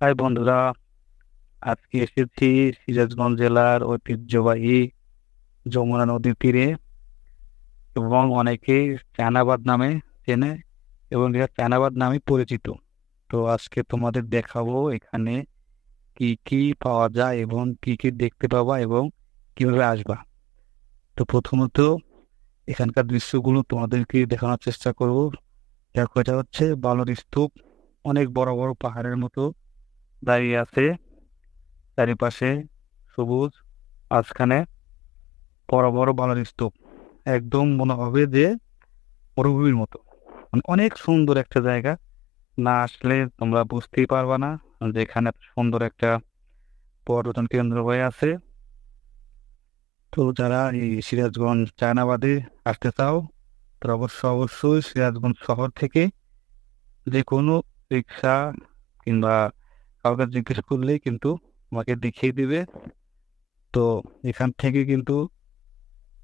High বন্ধুরা, আজকে এসেছি সিরাজগঞ্জ জেলার ঐতিহ্যবাহী যমুনা নদীর তীরে এবং অনেকে চায়নাবাদ নামে চেনে এবং এটা চায়নাবাদ নামে পরিচিত। তো আজকে তোমাদের দেখাবো এখানে কি কি পাওয়া যায় এবং কি কি দেখতে পাবা এবং কীভাবে আসবা। তো প্রথমত এখানকার দৃশ্যগুলো তোমাদেরকে দেখানোর চেষ্টা করব। দেখো, এটা হচ্ছে বালুর স্তূপ। অনেক বড় বড় পাহাড়ের মতো দাঁড়িয়ে আছে। চারিপাশে সবুজ, মাঝখানে বড় বড় বালুর স্তূপ। একদম মনে হবে যে মরুভূমির মতো। মানে অনেক সুন্দর একটা জায়গা। না আসলে তোমরা বুঝতেই পারবা না যে এখানে সুন্দর একটা পর্যটন কেন্দ্র হয়ে আছে। তো যারা এই সিরাজগঞ্জ চায়নাবাদে আসতে চাও, তারা অবশ্য অবশ্যই সিরাজগঞ্জ শহর থেকে যে কোনো রিক্সা কিংবা কাউকে জিজ্ঞেস করলেই কিন্তু আমাকে দেখিয়ে দিবে। তো এখান থেকে কিন্তু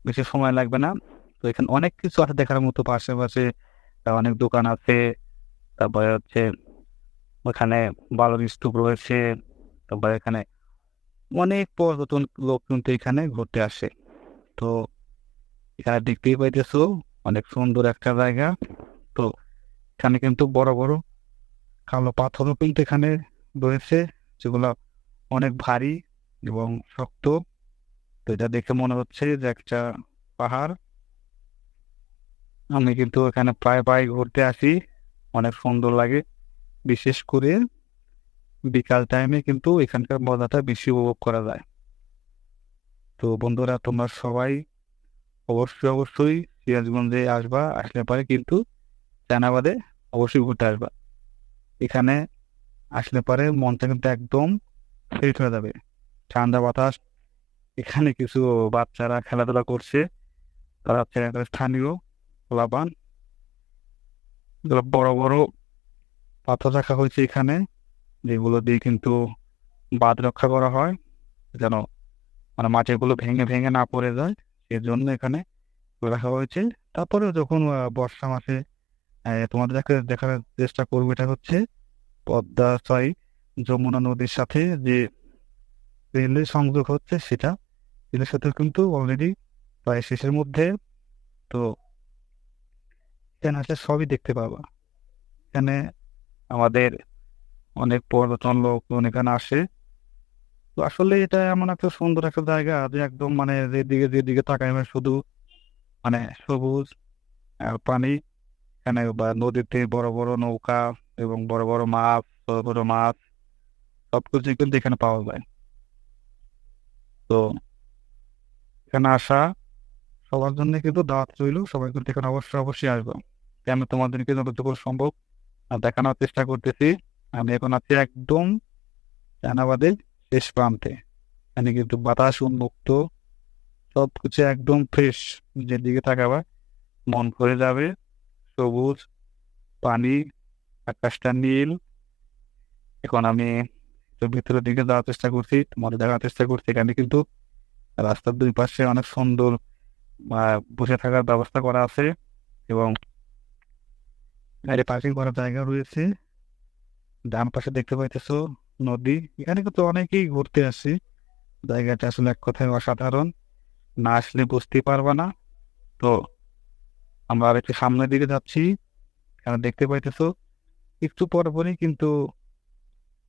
বেশি সময় লাগবে না। তো এখানে অনেক কিছু আছে দেখার মতো পাশে পাশে অনেক দোকান আছে। তারপরে হচ্ছে ওখানে বালুর স্তূপ রয়েছে। তারপরে এখানে অনেক পর্যটন লোক কিন্তু এখানে ঘুরতে আসে। তো এখানে দেখতেই পাইতেছো অনেক সুন্দর একটা জায়গা। তো এখানে কিন্তু বড় বড় কালো পাথরও কিন্তু এখানে রয়েছে, যেগুলো অনেক ভারী এবং শক্ত। তো এটা দেখে মনে হচ্ছে যে একটা পাহাড়। আমি কিন্তু এখানে প্রায় প্রায় ঘুরতে আসি, অনেক সুন্দর লাগে। বিশেষ করে বিকাল টাইমে কিন্তু এখানকার মজাটা বেশি উপভোগ করা যায়। তো বন্ধুরা, তোমরা সবাই অবশ্যই অবশ্যই সিরাজগঞ্জে আসবা, আসলে পরে কিন্তু চানাবাদে অবশ্যই ঘুরতে আসবা। এখানে আসলে পরে মনটা কিন্তু একদম ফ্রেশ হয়ে যাবে। ঠান্ডা বাতাস, এখানে কিছু বাচ্চারা খেলাধুলা করছে, তারা হচ্ছে স্থানীয় লাবান। বড় বড় পাথর রাখা হয়েছে এখানে, যেগুলো দিয়ে কিন্তু বাঁধ রক্ষা করা হয়, যেন মানে মাটিগুলো ভেঙে ভেঙে না পড়ে যায়, সেজন্য এখানে রাখা হয়েছে। তারপরে যখন বর্ষা মাসে তোমাদের দেখার চেষ্টা করব, এটা হচ্ছে পদ্মা ছয় যমুনা নদীর সাথে যে রেলের সংযোগ হচ্ছে সেটা রেলের সাথে কিন্তু অলরেডি প্রায় শেষের মধ্যে। তো এখানে সবই দেখতে পাবা। এখানে আমাদের অনেক পর্যটন লোক এখানে আসে। তো আসলে এটা এমন একটা সুন্দর একটা জায়গা যে একদম মানে যেদিকে যেদিকে তাকাই শুধু মানে সবুজ পানি। এখানে বা নদীতে বড় বড় নৌকা এবং বড় বড় মাছ বড় বড় মাছ সবকিছু কিন্তু এখানে পাওয়া যায়। তো এখানে আসা সবার জন্য কিন্তু দাওয়াত রইল। সবাই কিন্তু এখানে অবশ্যই অবশ্যই আসব। আমি তোমাদেরকে যতটুকু সম্ভব দেখানোর চেষ্টা করতেছি, আমি এখন আছি একদম জানাবাদের শেষ প্রান্তে। এখানে কিন্তু বাতাস উন্মুক্ত সব কিছু একদম ফ্রেশ যেদিকে তাকাবা, মন ভরে যাবে, সবুজ, পানি আকাশটা নীল। এখন আমি ভিতরের দিকে যাওয়ার চেষ্টা করছি, তোমাদের দেখার চেষ্টা করছি। এখানে কিন্তু রাস্তার দুই পাশে অনেক সুন্দর বসে থাকার ব্যবস্থা করা আছে এবং গাড়ি পার্কিং করার জায়গা রয়েছে। ডান পাশে দেখতে পাইতেছো নদী। এখানে কিন্তু অনেকেই ঘুরতে আসে। জায়গাটা আসলে এক কথায় অসাধারণ। না আসলে বুঝতেই পারবা না। তো আমরা আরেকটু সামনের দিকে যাচ্ছি। এখানে দেখতে পাইতেছো একটু পর পরই কিন্তু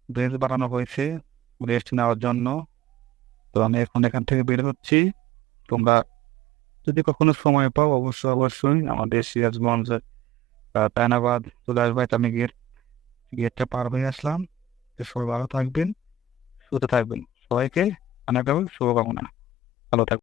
বেঞ্চ বানানো হয়েছে রেস্ট নেওয়ার জন্য। তো আমি এখন এখান থেকে বের হচ্ছি। তোমরা যদি কখনো সময় পাও অবশ্যই অবশ্যই আমাদের সিরাজগঞ্জ তায়নাবাদ চলে আসবে আমি গেট গেটটা পার হয়ে আসলাম। সবাই ভালো থাকবেন, সুস্থ থাকবেন। সবাইকে অনেক শুভকামনা। ভালো থাকবেন।